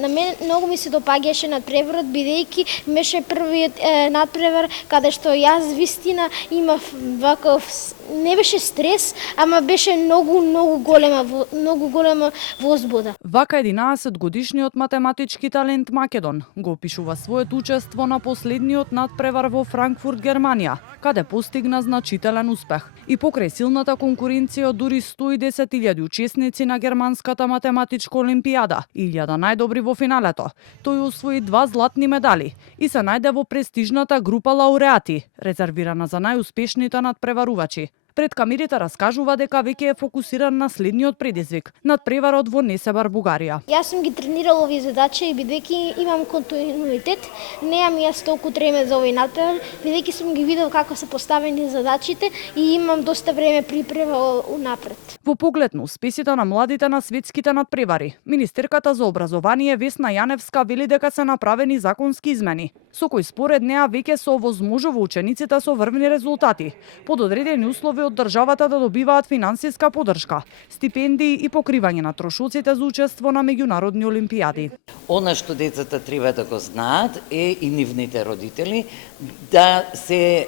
На мен многу ми се допаѓаше надпреварот, бидејќи беше првиот надпревар каде што јас вистина имав ваков, не беше стрес, ама беше многу голема возбуда. Вака 11-годишниот математички талент Македон го опишува своето учество на последниот надпревар во Франкфурт, Германија, каде постигна значителен успех. И покрај силната конкуренција од дури 110.000 учесници на германската математичка олимпијада, 1000 најдобри во финалето, тој освои 2 златни медали и се најде во престижната група лауреати, резервирана за најуспешните надпреварувачи. Пред камерите раскажува дека веќе е фокусиран на следниот предизвик – надпреварот во Несебар, Бугарија. Јас сум ги тренирал овие задачи и бидејќи имам континуитет, немам јас толку време за овој надпревар, бидејќи сум ги видел како се поставени задачите и имам доста време припрема унапред. Во поглед на успесите на младите на светските надпревари, министерката за образование Весна Јаневска вели дека се направени законски измени, со кои според неа веќе се овозможува учениците со врвни резултати, под одредени услови од државата да добиваат финансиска поддршка, стипендии и покривање на трошоците за учество на меѓународни олимпијади. Она што децата треба да го знаат е и нивните родители да се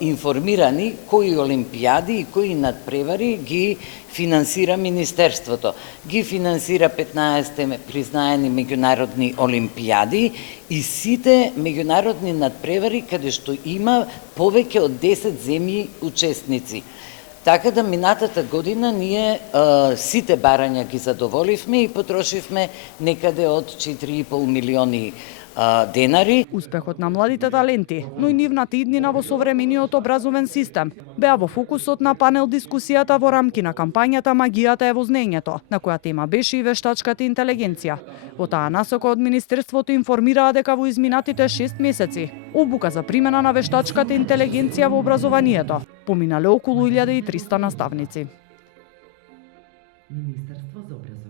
информирани кои олимпијади и кои надпревари ги финансира Министерството. Ги финансира 15 признаени меѓународни олимпијади и сите меѓународни надпревари каде што има повеќе од 10 земји учесници. Така да минатата година ние сите барања ги задоволивме и потрошивме некаде од 4,5 милиони денари. Успехот на младите таленти, но и нивната иднина во современиот образовен систем беа во фокусот на панел дискусијата во рамки на кампањата Магијата е во знаењето, на која тема беше и вештачката интелигенција. Во таа насока од Министерството информираа дека во изминатите 6 месеци обука за примена на вештачката интелигенција во образованието поминале околу 1300 наставници. Министерство за образование